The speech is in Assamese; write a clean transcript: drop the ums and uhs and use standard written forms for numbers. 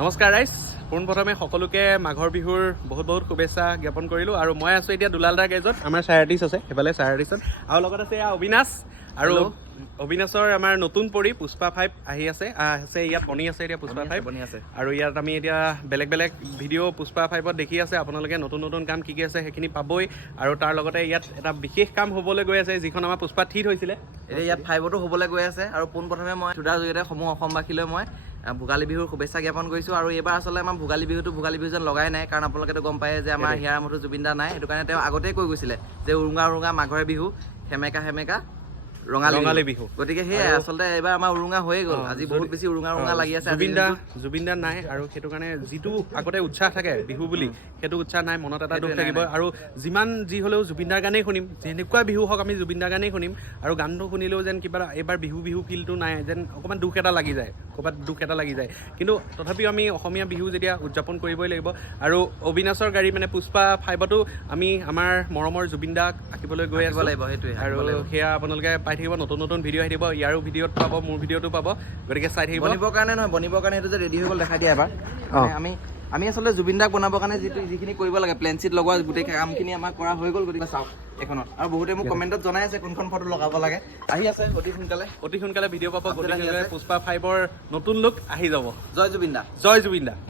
নমস্কাৰ ৰাইজ, পোনপ্ৰথমে সকলোকে মাঘৰ বিহুৰ বহুত বহুত শুভেচ্ছা জ্ঞাপন কৰিলোঁ। আৰু মই আছোঁ এতিয়া দুলালদাৰ গেজত, আমাৰ চাৰ আৰ্টিষ্ট আছে সেইফালে চাৰ আৰ্টিষ্টত, আৰু লগত আছে অবিনাশ আৰু অবিনাশৰ আমাৰ নতুন পৰি পুষ্পা 5 আহি আছে ইয়াত বনি আছে এতিয়া পুষ্পা 5 বনি আছে। আৰু ইয়াত আমি এতিয়া বেলেগ বেলেগ ভিডিঅ' পুষ্পা 5ত দেখি আছে। আপোনালোকে নতুন নতুন কাম কি আছে সেইখিনি পাবই। আৰু তাৰ লগতে ইয়াত এটা বিশেষ কাম হ'বলৈ গৈ আছে, যিখন আমাৰ পুষ্পা 3 হৈছিলে, এতিয়া ইয়াত 5তো হ'বলৈ গৈ আছে। আৰু পোনপ্ৰথমে মই টুইটাৰ জৰিয়তে সমূহ অসমবাসীলৈ মই ভোগালী বিহুৰ শুভেচ্ছা জ্ঞাপন কৰিছোঁ। আৰু এইবাৰ আচলতে আমাৰ ভোগালী বিহু যেন লগাই নাই, কাৰণ আপোনালোকেতো গম পায় যে আমাৰ হিয়াৰ মঠু জুবিন দা নাই। সেইটো কাৰণে তেওঁ আগতেই কৈ গৈছিলে যে উৰুঙা উৰুঙা মাঘৰ বিহু, সেমেকা সেমেকা ৰঙালী বিহু। গতিকে সেয়াই আচলতে এইবাৰ আমাৰ উৰুঙা হৈয়ে গ'ল। আজি বহুত বেছি উৰুঙা লাগি আছে। জুবিন দা নাই, আৰু সেইটো কাৰণে যিটো আগতে উৎসাহ থাকে বিহু বুলি, সেইটো উৎসাহ নাই, মনত এটা দুখ থাকিব। আৰু যিমান যি হ'লেও জুবিন দাৰ গানেই শুনিম, যেনেকুৱা বিহু হওক আমি জুবিন দাৰ গানেই শুনিম। আৰু গানটো শুনিলেও যেন কিবা এইবাৰ বিহু ফিলটো নাই, যেন অকণমান দুখ এটা লাগি যায়, ক'ৰবাত দুখ এটা লাগি যায়। কিন্তু তথাপিও আমি অসমীয়া বিহু যেতিয়া উদযাপন কৰিবই লাগিব। আৰু অবিনাশৰ গাড়ী মানে পুষ্পা 5তো আমি আমাৰ মৰমৰ জুবিন দাক আঁকিবলৈ গৈ আছোঁ। আৰু সেয়া আপোনালোকে পাই থাকিব, নতুন নতুন ভিডিঅ' আহি থাকিব। ইয়াৰো ভিডিঅ'ত পাব, মোৰ ভিডিঅ'টো পাব, গতিকে চাই থাকিব। বনিবৰ কাৰণে সেইটো যে ৰেডি হৈ গ'ল দেখাই দিয়া এবাৰ। আমি আচলতে জুবিন দাক বনাবৰ কাৰণে যিখিনি কৰিব লাগে, প্লেন চিট লগোৱা গোটেই কামখিনি আমাৰ কৰা হৈ গ'ল। গতিকে চাওক এইখনত। আৰু বহুতে মোক কমেণ্টত জনাই আছে কোনখন ফটো লগাব লাগে। আহি আছে অতি সোনকালে ভিডিঅ' পাব। পুষ্পা 5ৰ নতুন লুক আহি যাব। জয় জুবিন দা। জয় জুবিন দা।